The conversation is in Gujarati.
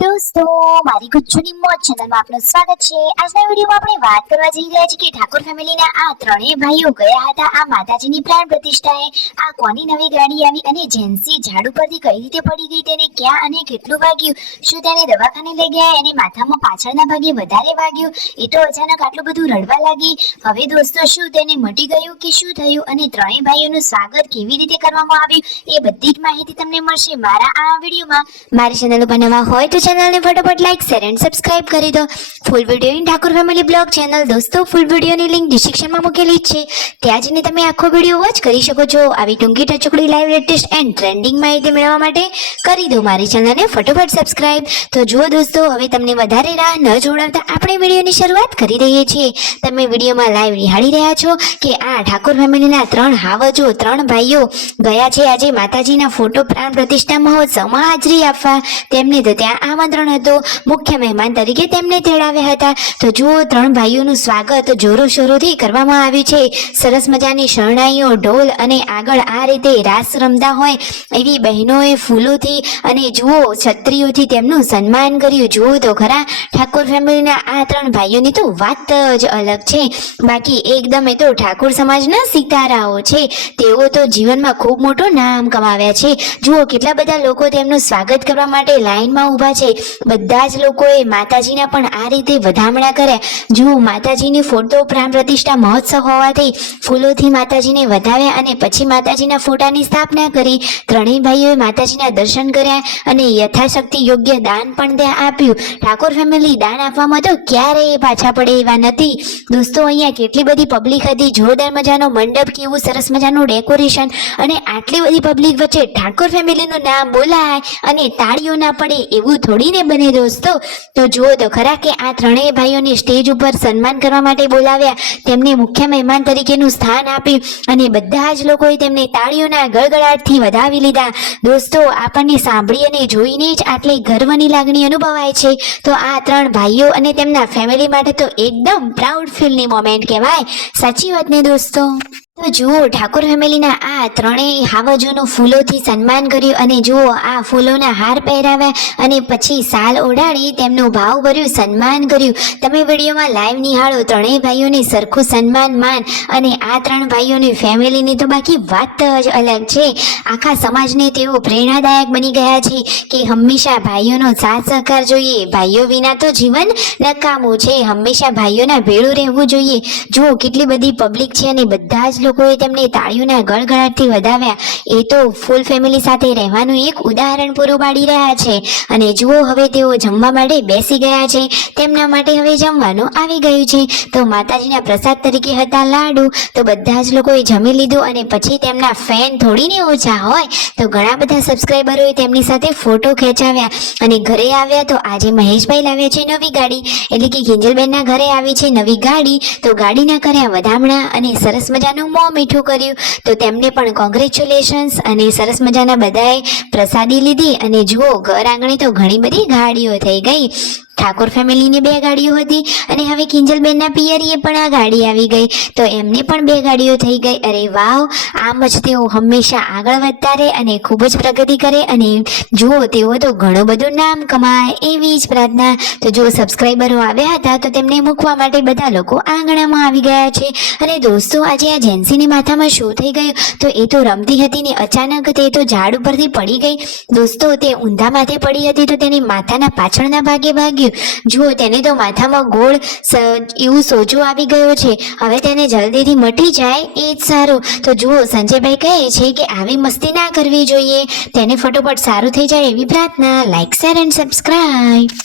दोस्तों मारी गुज्जुनी मोज चैनल में आपનું સ્વાગત છે। આજના વિડિયોમાં આપણે વાત કરવા જઈ રહ્યા છીએ કે ઠાકોર ફેમિલીના આ ત્રણેય ભાઈઓ ગયા હતા આ માતાજીની પ્રાણ પ્રતિષ્ઠાએ। આ કોની નવી ગાડી આવી અને જેન્સી ઝાડુ પરથી કઈ રીતે પડી ગઈ, તેને ક્યાં અને કેટલું વાગ્યું, શું તેને દવાખાને લઈ ગયા, એને માથામાં પાછળના ભાગે વધારે વાગ્યું, એ તો અચાનક આટલું બધું રડવા લાગી। હવે દોસ્તો શું તેને મટી ગયું કે શું થયું અને ત્રણેય ભાઈઓનું સ્વાગત કેવી રીતે કરવામાં આવ્યું એ બધી જ માહિતી તમને મળશે મારા આ વિડિયોમાં। મારી ચેનલ ઉપર નવા હોય તો चैनल ने फटाफट लाइक शेयर एंड सब्सक्राइब કરી દો। Full video in Thakor family blog channel દોસ્તો ફૂલ વિડિયોની લિંક ડિસ્ક્રિપ્શનમાં મૂકેલી છે, ત્યાં જઈને તમે આખો વિડિયો વોચ કરી શકો છો। આવી ટૂંકી ટચુકડી લાઈવ લેટેસ્ટ એન્ડ ટ્રેન્ડિંગ માહિતી મેળવવા માટે કરી દો મારી ચેનલને ફટાફટ સબસ્ક્રાઇબ। તો જુઓ દોસ્તો, હવે તમને વધારે રાહ ન જોડાવતા આપણે વિડિયોની શરૂઆત કરી રહીએ છીએ। તમે વિડિયોમાં લાઈવ નિહાળી રહ્યા છો કે આ ઠાકોર ફેમિલીના ત્રણ હાવજો, ત્રણ ભાઈઓ ગયા છે આજે માતાજીના ફોટો પ્રાણ પ્રતિષ્ઠા મહોત્સવમાં હાજરી આપવા। તેમને તો ત્યાં આમંત્રણ હતું, મુખ્ય મહેમાન તરીકે તેમને તેડાવ્યા હતા। તો જુઓ, ત્રણ ભાઈઓનું સ્વાગત જોરો શોરોથી કરવામાં આવ્યું છે। સરસ મજાની શરણાઈઓ, ઢોલ અને આગળ આ રીતે રાસ રમતા હોય એવી બહેનોએ ફૂલોથી અને જુઓ છત્રીઓથી તેમનું સન્માન કર્યું। જુઓ તો ખરા, ઠાકોર ફેમિલીના આ ત્રણ ભાઈઓની તો વાત જ અલગ છે। બાકી એકદમ એ તો ઠાકોર સમાજના સિતારાઓ છે, તેઓ તો જીવનમાં ખૂબ મોટું નામ કમાવ્યા છે। જુઓ કેટલા બધા લોકો તેમનું સ્વાગત કરવા માટે લાઈનમાં ઊભા છે। બધા જ લોકોએ માતાજીના પણ આ રીતે વધામણા કર્યા। જુઓ, માતાજીની ફોટો પ્રાણ પ્રતિષ્ઠા મહોત્સવ હોવાથી ફૂલોથી માતાજીને વધાવ્યા અને પછી માતાજીના ફોટાની સ્થાપના કરી। ત્રણેય ભાઈઓએ માતાજીના દર્શન કર્યા અને યથાશક્તિ યોગ્ય દાન પણ ત્યાં આપ્યું। ઠાકોર ફેમિલી દાન આપવામાં તો ક્યારેય પાછા પડે એવા નથી। દોસ્તો, અહીંયા કેટલી બધી પબ્લિક હતી, જોરદાર મજાનો મંડપ, કેવું સરસ મજાનું ડેકોરેશન અને આટલી બધી પબ્લિક વચ્ચે ઠાકોર ફેમિલીનું નામ બોલાય અને તાળીઓ ના પડે એવું થોડીને બને દોસ્તો। તો જુઓ તો ખરા કે આ ત્રણેય ભાઈઓને સ્ટેજ ઉપર સન્માન કરવા માટે બોલાવ્યા, તેમને મુખ્ય મહેમાન તરીકેનું સ્થાન આપ્યું અને બધા જ લોકોએ તેમને તાળીઓના ગળગળાટથી વધાવી લીધા। દોસ્તો, આપણને સાંભળી અને જોઈને જ આટલી ગર્વની લાગણી અનુભવાય છે। તો આ ત્રણ ભાઈઓ અને તેમના ફેમિલી માટે તો એકદમ પ્રાઉડ ફીલની મોમેન્ટ કહેવાય, સાચી વાત ને દોસ્તો। તો જુઓ, ઠાકોર ફેમિલીના આ ત્રણેય હાવજોનું ફૂલોથી સન્માન કર્યું અને જુઓ આ ફૂલોના હાર પહેરાવ્યા અને પછી સાલ ઓઢાડી તેમનું ભાવભર્યું સન્માન કર્યું। તમે વિડીયોમાં લાઈવ નિહાળો, ત્રણેય ભાઈઓને સરખું સન્માન માન અને આ ત્રણ ભાઈઓની ફેમિલીની તો બાકી વાત જ અલગ છે। આખા સમાજને તેઓ પ્રેરણાદાયક બની ગયા છે કે હંમેશા ભાઈઓનો સાથ સહકાર જોઈએ, ભાઈઓ વિના તો જીવન નકામું છે, હંમેશા ભાઈઓના ભેળું રહેવું જોઈએ। જુઓ કેટલી બધી પબ્લિક છે અને બધા જ લોકોએ તેમને તાળીઓના ગળગળાટથી વધાવ્યા। એ તો ફૂલ ફેમિલી સાથે રહેવાનું એક ઉદાહરણ પૂરું પાડી રહ્યા છે। અને જુઓ, હવે તેઓ જમવા માટે બેસી ગયા છે, તેમના માટે હવે જમવાનું આવી ગયું છે। તો માતાજીના પ્રસાદ તરીકે હતા લાડુ, તો બધા જ લોકોએ જમી લીધું અને પછી તેમના ફેન થોડીને ઓછા હોય તો ઘણા બધા સબસ્ક્રાઈબરોએ તેમની સાથે ફોટો ખેંચાવ્યા અને ઘરે આવ્યા તો આજે મહેશભાઈ લાવ્યા છે નવી ગાડી, એટલે કે કિંજલબેનના ઘરે આવી છે નવી ગાડી। તો ગાડીના કર્યા વધામણા અને સરસ મજાનું મીઠું કર્યું। તો તેમને પણ કોંગ્રેચ્યુલેશન્સ અને સરસ મજાના બધાએ પ્રસાદી લીધી અને જુઓ ઘર આંગણે તો ઘણી બધી ગાડીઓ થઈ ગઈ। ઠાકોર ફેમિલીની 2 ગાડીઓ હતી અને હવે કિંજલબેનના પિયરીએ પણ આ ગાડી આવી ગઈ, તો એમને પણ 2 ગાડીઓ થઈ ગઈ। અરે વાવ, આમ જ તેઓ હંમેશા આગળ વધતા રહે અને ખૂબ જ પ્રગતિ કરે અને જુઓ તેઓ તો ઘણું બધું નામ કમાય એવી જ પ્રાર્થના। તો જો સબસ્ક્રાઈબરો આવ્યા હતા તો તેમને મૂકવા માટે બધા લોકો આંગણામાં આવી ગયા છે। અને દોસ્તો, આજે આ જેન્સીની માથામાં શું થઈ ગયું, તો એ તો રમતી હતી ને અચાનક તે તો ઝાડ ઉપરથી પડી ગઈ। દોસ્તો, તે ઊંધા માથે પડી હતી તો તેની માથાના પાછળના ભાગે વાગ્યું। જુઓ, તેને તો માથામાં ગોળ એવું સોજો આવી ગયો છે, હવે તેને જલ્દીથી મટી જાય એ જ સારું। તો જુઓ, સંજયભાઈ કહે છે કે આવી મસ્તી ના કરવી જોઈએ, તેને ફટોફટ સારું થઈ જાય એવી પ્રાર્થના। Like share and subscribe.